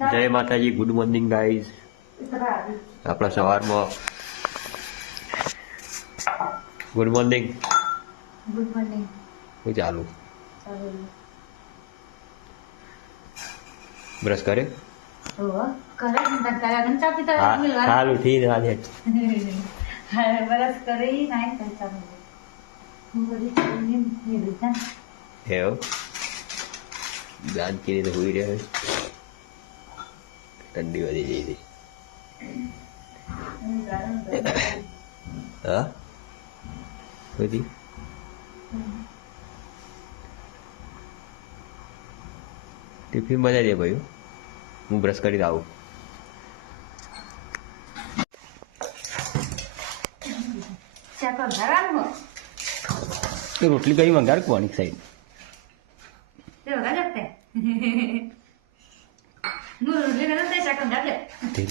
જય માતાજી, good morning guys. આપણા સવારમાં ગુડ મોર્નિંગ. Good morning. હું ચાલુ બ્રશ કરે હાલ ઉઠીને હાલે બરસ કરી નાઈ કરતા એવું દાંત કીધી તો હોઈ રહ્યા ઠંડી વધી જઈ હતી. હા બધી ટિફિન બનાવી દે ભાઈ, હું બ્રશ કરી આવું. રોટલી કઈ મંગાડ કોની સાઈડ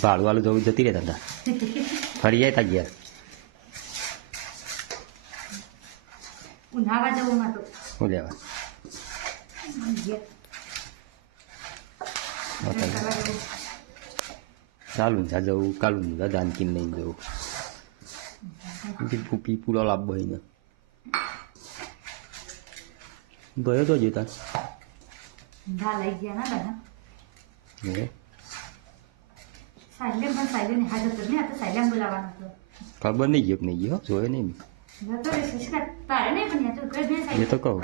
ભાડું વાળું જવું જતી રહેતા હતા ફરી જાય તા ગયા ઉનાવા જવું નતું શું લેવા કાલુંજા જવું, કાલુંજા દાનકીન નહીં જવું, ફૂપી પૂરો લાભ ભાઈને ગયો તો જોતા લઈ ગયા ના દાદા હે સાયલેમ પણ સાયલેમ હાજર તો નહીં, આ તો સાયલેમ બોલાવવાનો હતો. ખબર નહીં ગયો કે નહીં ગયો, જોયો નહીં તો શિક્ષક તારે નહીં પણ તું કઈ નહીં એ સાયલેમ તો કહું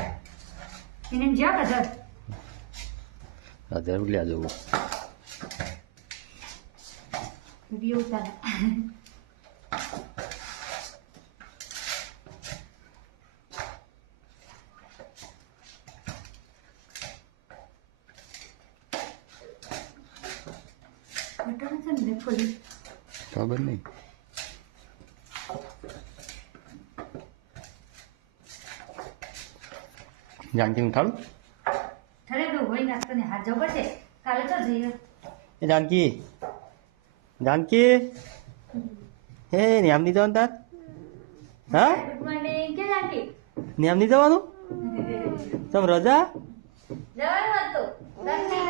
એને જ્યાં કદર 1000 રૂપિયા જવું વિડીયો ઉતાર ખબર નહીં. જાનકી ઉઠાડું ઠરે તો હોય નાખતો ને હાથ જવો પડશે કાલે તો જઈએ. એ જાનકી જાનકી હે ન્યામ નહીં જવાનું તાર? હા ગુડ મોર્નિંગ કે જાનકી ન્યામ નહીં જવાનું? ચમ રજા? જવાનું હતું જાનકી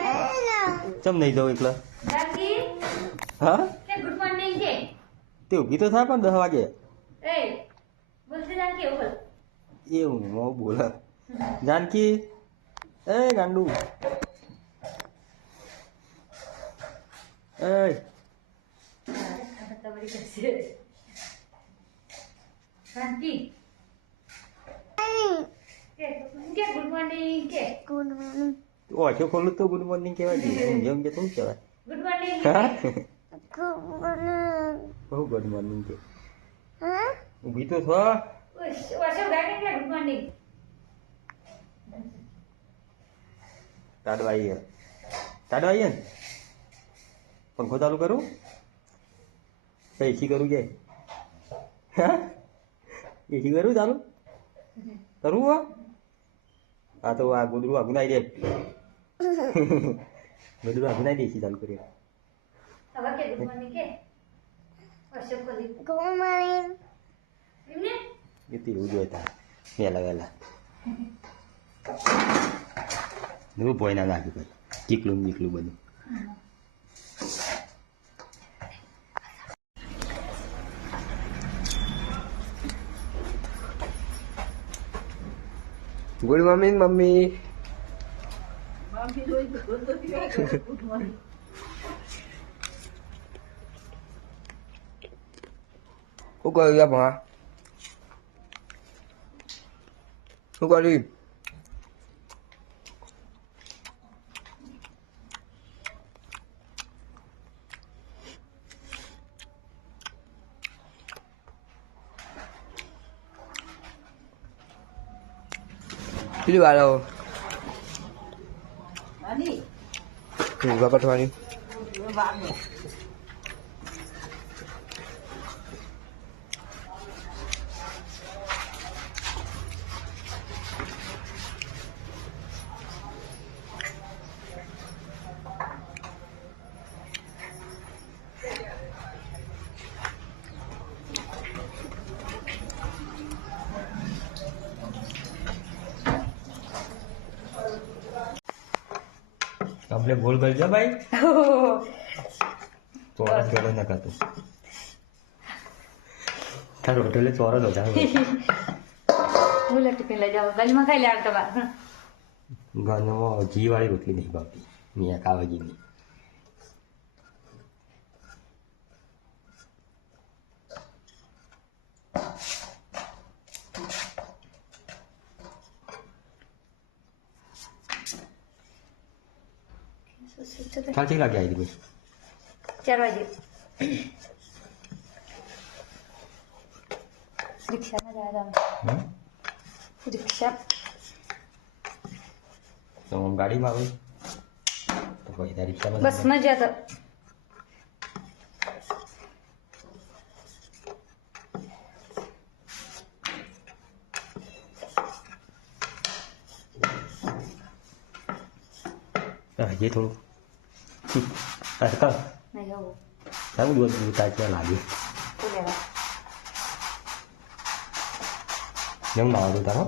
ચમ નહીં જવું એકલા? જાનકી હા કે ગુડ મોર્નિંગ કે તે ઊભી તો થાય પણ 10 વાગે એ બોલતે જાનકી એવું બોલ એવું હું બોલે જાનકી એ ગાંડુ એ જાનકી કે ગુડ મોર્નિંગ કે ઓછો ખોલું તો ગુડ મોર્નિંગ કહેવાય છે, જેમ કે શું કહેવાય? ગુડ મોર્નિંગ હા બહુ ગુડ મોર્નિંગ કે ઊભી તો થા વાસો ગાડી કે ગુડ મોર્નિંગ તાડો આવીએ ને પંખો ચાલુ કરું એસી કરું કે હા એસી કરું ચાલુ કરવું હા તો આ ગોદડું આગું નાઈ દે ગોદડું આગું નાઈ દે એસી ચાલુ કરીએ. હવે કે ગુડ મોર્નિંગ કે વાસો કોલી એમને એ તો એવું જોઈએ તાર વહેલા વહેલા એવું ભોય ના નાખ્યું ભાઈ ચીકલું બીકલું બધું. Good morning mummy. શું કર્યું યા ભા? શું કર્યું? કેટલી વાર આવો ઊંઘા પટવાની? કમ્પ્લેટ ગોલ કરજો ભાઈ ચોરસ ગેલો ન કરતો તારો હોટેલે ચોરસ વધારે હું ટિફિન લઈ જાઉં ગલીમાં ખાઈ લે આવતા બાર ગાનમાં ઘી વાળી રોટલી નહીં ભાવતી મિયા કાવાજીની ચાલતી લાગે આવી ભાઈ 4 વાગે રિક્ષામાં જાય રિક્ષા તો હું ગાડીમાં આવે તો પછી રિક્ષામાં બસમાં જતો હજી થોડું અટકા નહીં જવું સારું દૂધ તાજ્યા લાગે શું લેવા જેમ ના આવતું તારો